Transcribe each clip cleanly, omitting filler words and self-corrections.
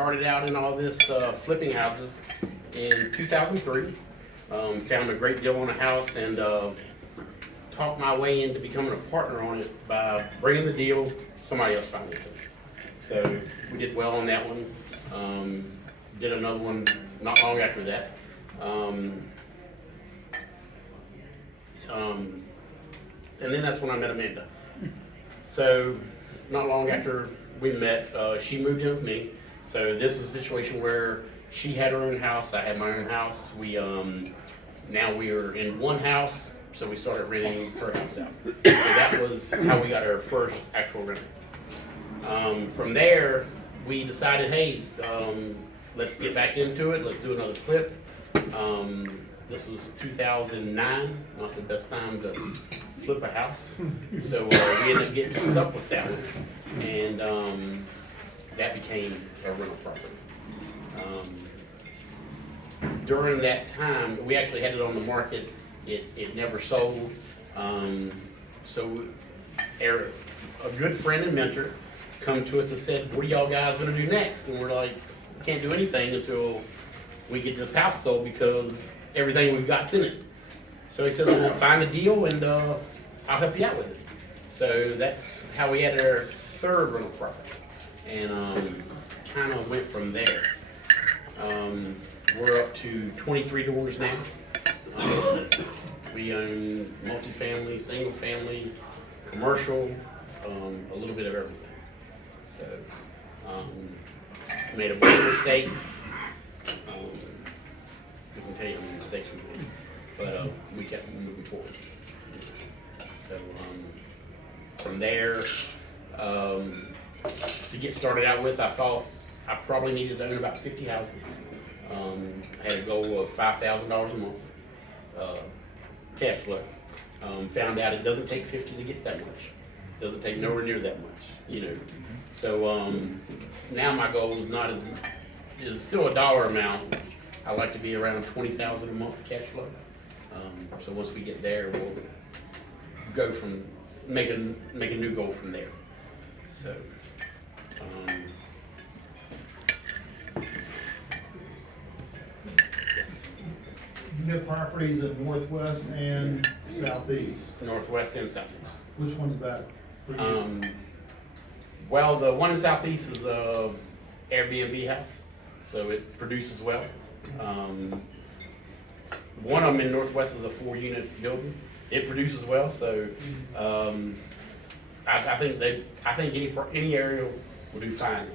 started out in all this flipping houses in 2003. Found a great deal on a house and talked my way into becoming a partner on it by bringing the deal, somebody else financed it. So we did well on that one. Did another one not long after that. And then that's when I met Amanda. So not long after we met, she moved in with me. So this was a situation where she had her own house, I had my own house. We now we are in one house, so we started renting her house out. So that was how we got our first actual rental. From there, we decided, hey, let's get back into it. Let's do another flip. This was 2009, not the best time to flip a house. So we ended up getting stuck with that one, and that became a rental property. During that time, we actually had it on the market. It never sold. So Eric, a good friend and mentor, come to us and said, "What are y'all guys gonna do next?" And we're like, "We can't do anything until we get this house sold because everything we've got's in it." So he said, "Well, find a deal and I'll help you out with it." So that's how we had our third rental property, and kind of went from there. We're up to 23 doors now. We own multifamily, single family, commercial, a little bit of everything. So made a bunch of mistakes. We can tell you how many mistakes we made, but we kept moving forward. So from there, to get started out with, I thought I probably needed to own about 50 houses. I had a goal of $5,000 a month cash flow. Found out it doesn't take 50 to get that much. Doesn't take nowhere near that much, you know. So now my goal is still a dollar amount. I like to be around 20,000 a month cash flow. So once we get there, we'll go from make a new goal from there. So. Yes. You have properties in Northwest and Southeast. Northwest and Southeast. Which one's better for you? Well, the one in Southeast is a Airbnb house, so it produces well. One of them in Northwest is a 4-unit building. It produces well, so I think any area will do fine.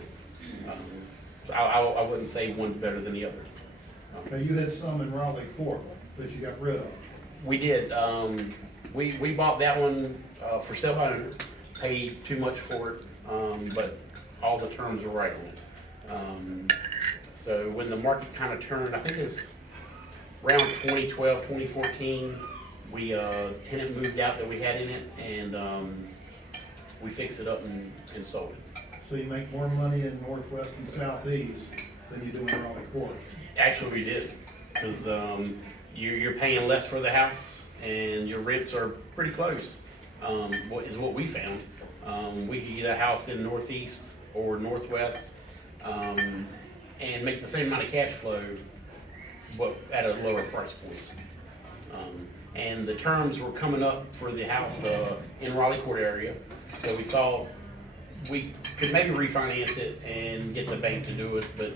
So I wouldn't say one's better than the other. Now, you had some in Raleigh Fort that you got rid of. We did. We bought that one for sale by owner, paid too much for it, but all the terms were right on it. So when the market kind of turned, I think it was around 2012, 2014, tenant moved out that we had in it, and we fixed it up and sold it. So you make more money in Northwest and Southeast than you do in Raleigh Fort. Actually, we did, because you're paying less for the house, and your rents are pretty close. What we found. We could get a house in Northeast or Northwest, and make the same amount of cash flow, but at a lower price point. And the terms were coming up for the house in Raleigh Court area, so we thought we could maybe refinance it and get the bank to do it, but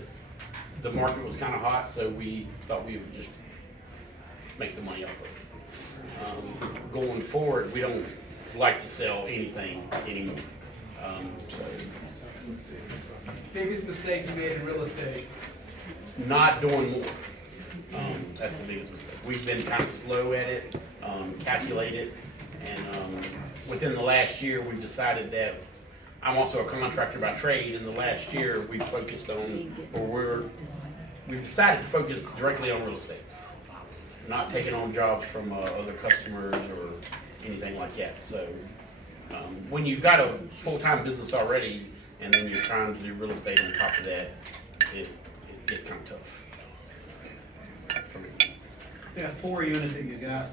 the market was kind of hot, so we thought we would just make the money off of it. Going forward, we don't like to sell anything anymore. So Biggest mistake you made in real estate? not doing more. That's the biggest mistake. We've been kind of slow at it, calculate it, and within the last year, we've decided that I'm also a contractor by trade. In the last year, we've focused on, we've decided to focus directly on real estate, not taking on jobs from other customers or anything like that. So when you've got a full-time business already, and then you're trying to do real estate on top of that, it gets kind of tough for me. That 4-unit that you got,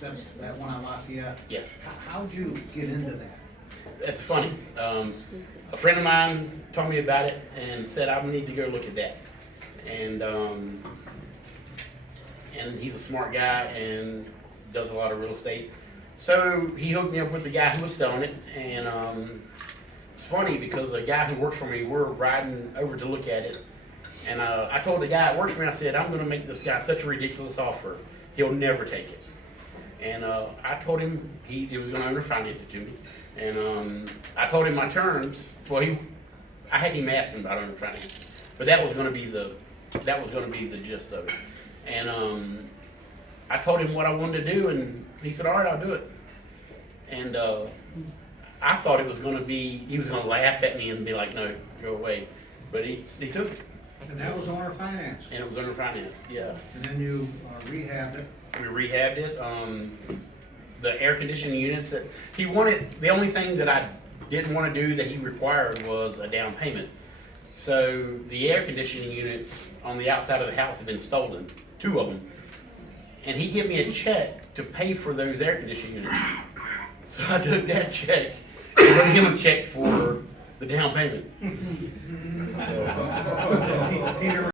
that's that one on Lafayette. Yes. How'd you get into that? That's funny. A friend of mine told me about it and said I need to go look at that. And he's a smart guy and does a lot of real estate. So he hooked me up with the guy who was selling it, and it's funny because the guy who works for me, we're riding over to look at it, and I told the guy that works for me, I said, I'm gonna make this guy such a ridiculous offer, he'll never take it. And I told him he was gonna underfinance it to me, and I told him my terms. Well, I hadn't even asked him about underfinance, but that was gonna be the gist of it. And I told him what I wanted to do, and he said, all right, I'll do it. And I thought it was gonna be, he was gonna laugh at me and be like, no, go away. But he took it, And that was owner finance. and it was underfinanced, yeah. And then you rehabbed it. We rehabbed it, the air conditioning units that, he wanted, the only thing that I didn't wanna do that he required was a down payment. So the air conditioning units on the outside of the house have been stolen, 2 of them. And he gave me a check to pay for those air conditioning units. So I took that check and wrote him a check for the down payment. Peter